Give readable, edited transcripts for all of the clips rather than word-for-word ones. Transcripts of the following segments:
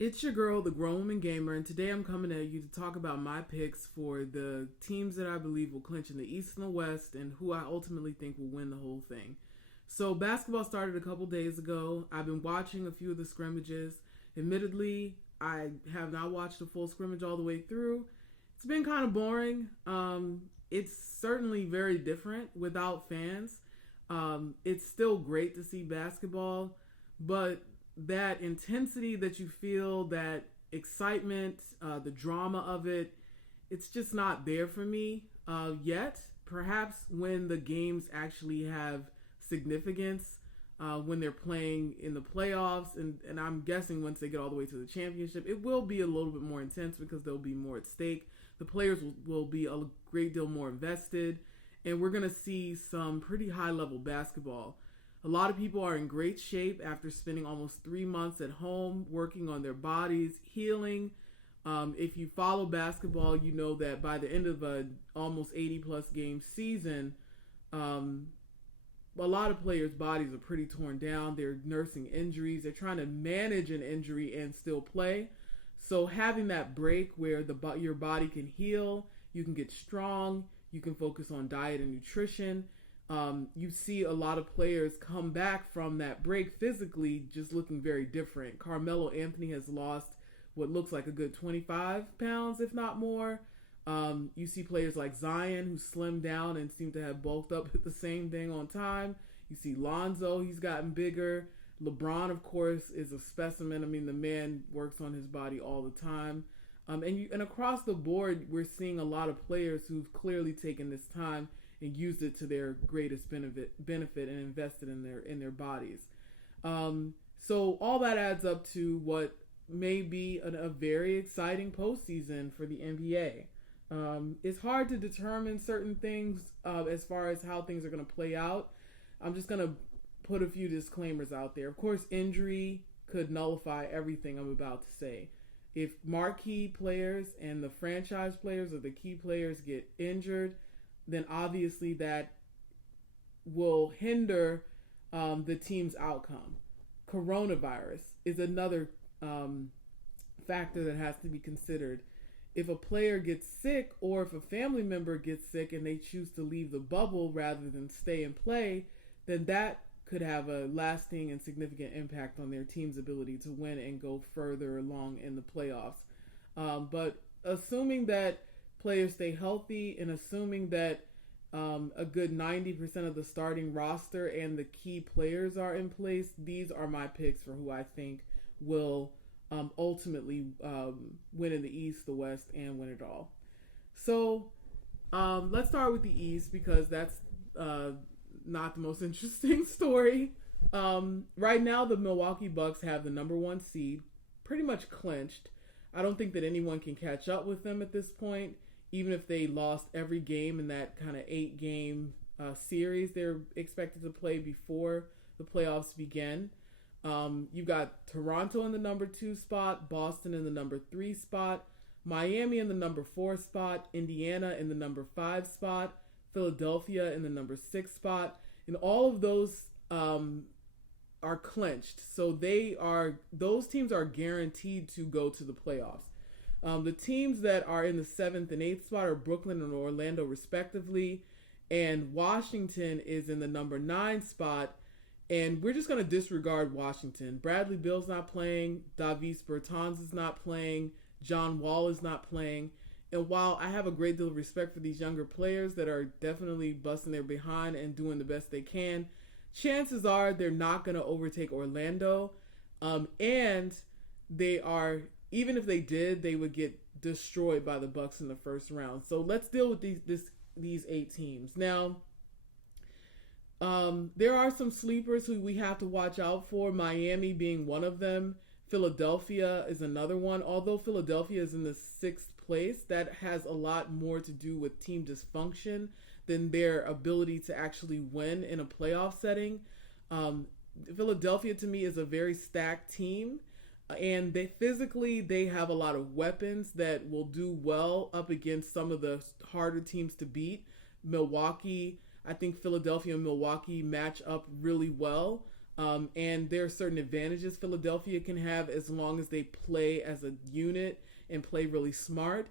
It's your girl, the Grown Woman Gamer, and today I'm coming at you to talk about my picks for the teams that I believe will clinch in the East and the West and who I ultimately think will win the whole thing. So, basketball started a couple days ago. I've been watching a few of the scrimmages. Admittedly, I have not watched the full scrimmage all the way through. It's been kind of boring. It's certainly very different without fans. It's still great to see basketball, but that intensity that you feel, that excitement, the drama of it, it's just not there for me yet. Perhaps when the games actually have significance, when they're playing in the playoffs, and I'm guessing once they get all the way to the championship, it will be a little bit more intense because there'll be more at stake. The players will be a great deal more invested, and we're going to see some pretty high level basketball. A lot of people are in great shape after spending almost 3 months at home working on their bodies, healing. If you follow basketball, you know that by the end of a almost 80 plus game season, a lot of players' bodies are pretty torn down. They're nursing injuries. They're trying to manage an injury and still play. So having that break where your body can heal, you can get strong, you can focus on diet and nutrition. You see a lot of players come back from that break physically just looking very different. Carmelo Anthony has lost what looks like a good 25 pounds, if not more. You see players like Zion who slimmed down and seem to have bulked up at the same thing on time. You see Lonzo, he's gotten bigger. LeBron, of course, is a specimen. I mean, the man works on his body all the time. And across the board, we're seeing a lot of players who've clearly taken this time and used it to their greatest benefit and invested in their bodies. So all that adds up to what may be a very exciting postseason for the NBA. It's hard to determine certain things as far as how things are going to play out. I'm just going to put a few disclaimers out there. Of course, injury could nullify everything I'm about to say. If marquee players and the franchise players or the key players get injured, then obviously that will hinder the team's outcome. Coronavirus is another factor that has to be considered. If a player gets sick or if a family member gets sick and they choose to leave the bubble rather than stay and play, then that could have a lasting and significant impact on their team's ability to win and go further along in the playoffs. But assuming that players stay healthy and assuming that a good 90% of the starting roster and the key players are in place, these are my picks for who I think will ultimately win in the East, the West, and win it all. So let's start with the East because that's not the most interesting story. Right now, the Milwaukee Bucks have the number one seed, pretty much clinched. I don't think that anyone can catch up with them at this point, even if they lost every game in that kind of 8-game series they're expected to play before the playoffs begin. You've got Toronto in the number 2 spot, Boston in the number 3 spot, Miami in the number 4 spot, Indiana in the number 5 spot, Philadelphia in the number 6 spot, and all of those are clinched. So those teams are guaranteed to go to the playoffs. The teams that are in the 7th and 8th spot are Brooklyn and Orlando respectively, and Washington is in the number 9 spot. And we're just going to disregard Washington. Bradley Beal's not playing. Davis Bertans is not playing. John Wall is not playing. And while I have a great deal of respect for these younger players that are definitely busting their behind and doing the best they can, chances are they're not going to overtake Orlando. And they are, even if they did, they would get destroyed by the Bucks in the first round. So let's deal with these 8 teams. Now, there are some sleepers who we have to watch out for, Miami being one of them. Philadelphia is another one. Although Philadelphia is in the 6th place, that has a lot more to do with team dysfunction than their ability to actually win in a playoff setting. Philadelphia, to me, is a very stacked team. And they have a lot of weapons that will do well up against some of the harder teams to beat. Milwaukee, I think Philadelphia and Milwaukee match up really well. And there are certain advantages Philadelphia can have as long as they play as a unit and play really smart.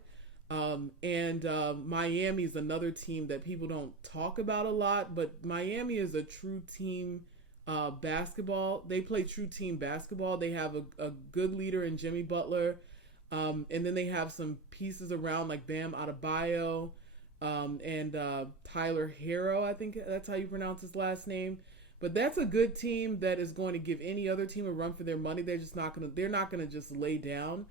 And Miami is another team that people don't talk about a lot, but Miami is a true team basketball. They play true team basketball. They have a good leader in Jimmy Butler. And then they have some pieces around like Bam Adebayo and Tyler Hero. I think that's how you pronounce his last name. But that's a good team that is going to give any other team a run for their money. They're not gonna just lay down.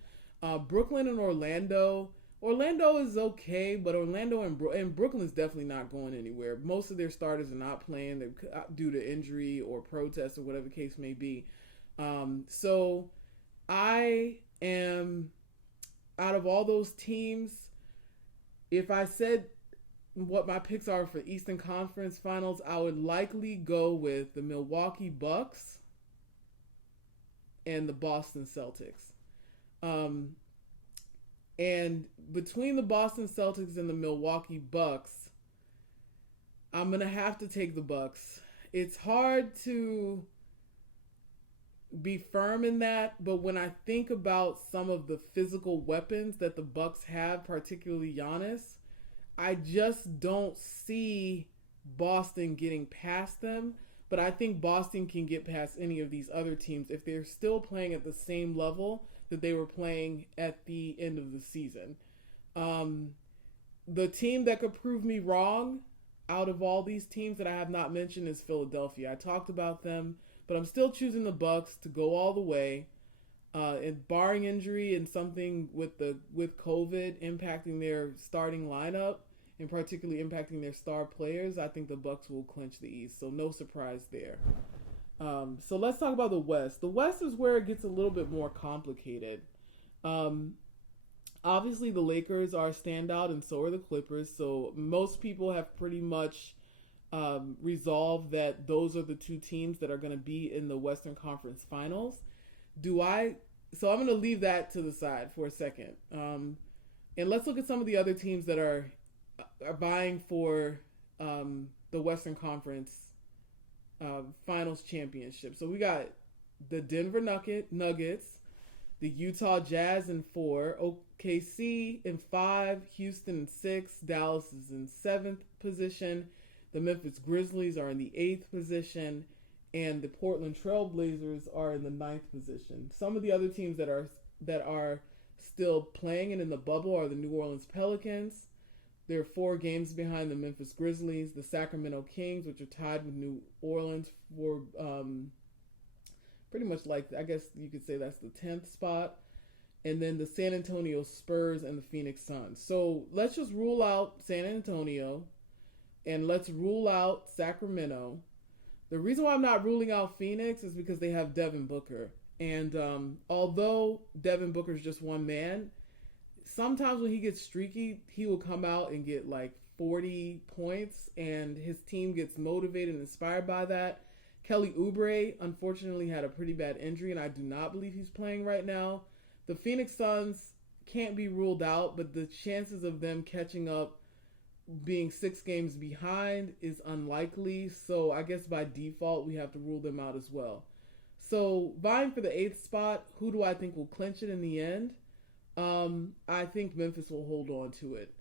Brooklyn and Orlando. Orlando is okay, but Orlando and Brooklyn's definitely not going anywhere. Most of their starters are not playing due to injury or protest or whatever the case may be. So I am, out of all those teams, if I said what my picks are for Eastern Conference Finals, I would likely go with the Milwaukee Bucks and the Boston Celtics. And between the Boston Celtics and the Milwaukee Bucks, I'm going to have to take the Bucks. It's hard to be firm in that, but when I think about some of the physical weapons that the Bucks have, particularly Giannis, I just don't see Boston getting past them. But I think Boston can get past any of these other teams if they're still playing at the same level that they were playing at the end of the season. The team that could prove me wrong out of all these teams that I have not mentioned is Philadelphia. I talked about them, but I'm still choosing the Bucks to go all the way. And barring injury and something with COVID impacting their starting lineup and particularly impacting their star players, I think the Bucks will clinch the East. So no surprise there. So let's talk about the West. The West is where it gets a little bit more complicated. Obviously, the Lakers are a standout, and so are the Clippers. So most people have pretty much resolved that those are the two teams that are going to be in the Western Conference Finals. So I'm going to leave that to the side for a second. And let's look at some of the other teams that are vying for the Western Conference Finals championship. So we got the Denver Nuggets, the Utah Jazz in 4, OKC in 5, Houston in 6, Dallas is in 7th position, the Memphis Grizzlies are in the 8th position, and the Portland Trail Blazers are in the 9th position. Some of the other teams that are still playing and in the bubble are the New Orleans Pelicans. They're 4 games behind the Memphis Grizzlies, the Sacramento Kings, which are tied with New Orleans for pretty much like, I guess you could say that's the 10th spot, and then the San Antonio Spurs and the Phoenix Suns. So let's just rule out San Antonio, and let's rule out Sacramento. The reason why I'm not ruling out Phoenix is because they have Devin Booker. And although Devin Booker is just one man, sometimes when he gets streaky, he will come out and get like 40 points, and his team gets motivated and inspired by that. Kelly Oubre, unfortunately, had a pretty bad injury, and I do not believe he's playing right now. The Phoenix Suns can't be ruled out, but the chances of them catching up being 6 games behind is unlikely, so I guess by default we have to rule them out as well. So vying for the 8th spot, who do I think will clinch it in the end? I think Memphis will hold on to it.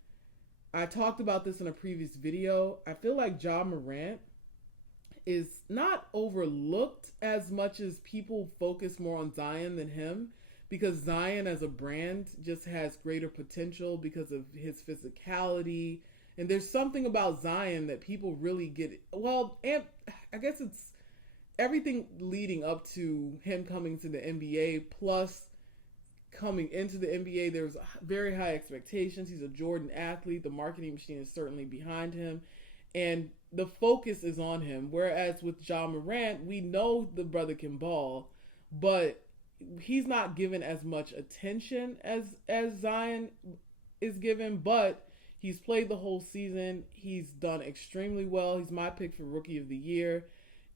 I talked about this in a previous video. I feel like Ja Morant is not overlooked as much as people focus more on Zion than him, because Zion as a brand just has greater potential because of his physicality. And there's something about Zion that people really get. Well, and I guess it's everything leading up to him coming to the NBA, plus coming into the NBA, there's very high expectations. He's a Jordan athlete. The marketing machine is certainly behind him, and the focus is on him. Whereas with Ja Morant, we know the brother can ball, but he's not given as much attention as Zion is given. But he's played the whole season. He's done extremely well. He's my pick for Rookie of the Year,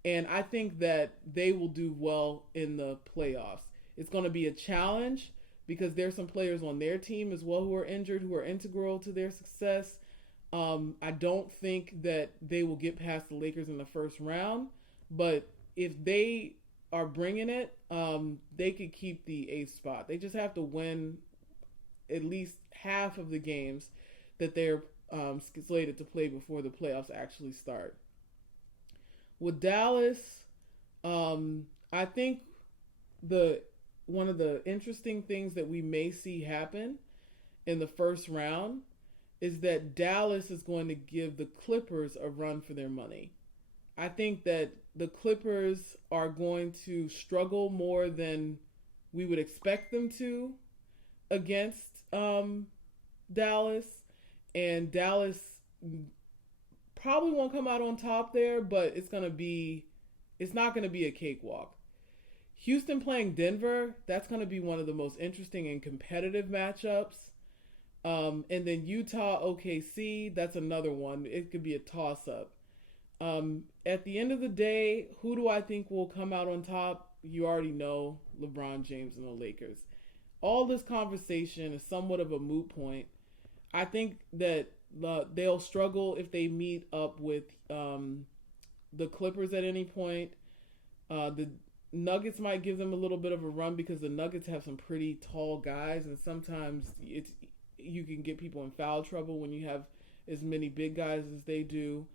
and I think that they will do well in the playoffs. It's going to be a challenge, because there's some players on their team as well who are injured, who are integral to their success. I don't think that they will get past the Lakers in the first round, but if they are bringing it, they could keep the 8th spot. They just have to win at least half of the games that they're slated to play before the playoffs actually start. With Dallas, I think one of the interesting things that we may see happen in the first round is that Dallas is going to give the Clippers a run for their money. I think that the Clippers are going to struggle more than we would expect them to against Dallas, and Dallas probably won't come out on top there, but it's not going to be a cakewalk. Houston playing Denver, that's going to be one of the most interesting and competitive matchups. And then Utah, OKC, that's another one. It could be a toss-up. At the end of the day, who do I think will come out on top? You already know, LeBron James and the Lakers. All this conversation is somewhat of a moot point. I think that they'll struggle if they meet up with the Clippers at any point. The Nuggets might give them a little bit of a run because the Nuggets have some pretty tall guys, and sometimes you can get people in foul trouble when you have as many big guys as they do.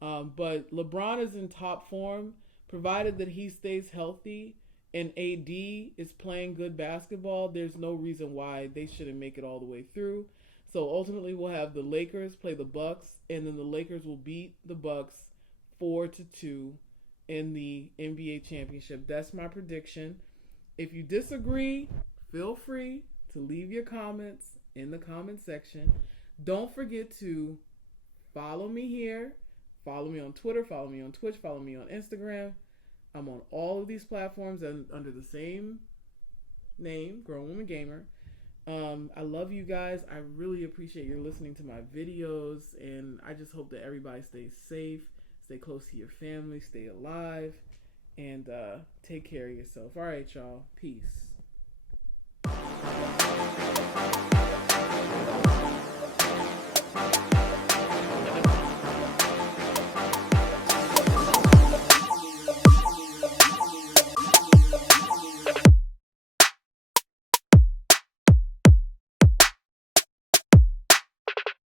But LeBron is in top form, provided that he stays healthy and AD is playing good basketball. There's no reason why they shouldn't make it all the way through. So ultimately, we'll have the Lakers play the Bucks, and then the Lakers will beat the Bucks 4-2 in the NBA championship. That's my prediction. If you disagree, feel free to leave your comments in the comment section. Don't forget to follow me here. Follow me on Twitter. Follow me on Twitch. Follow me on Instagram. I'm on all of these platforms and under the same name, Grown Woman Gamer. I love you guys. I really appreciate your listening to my videos, and I just hope that everybody stays safe. Stay close to your family, stay alive, and take care of yourself. All right, y'all. Peace.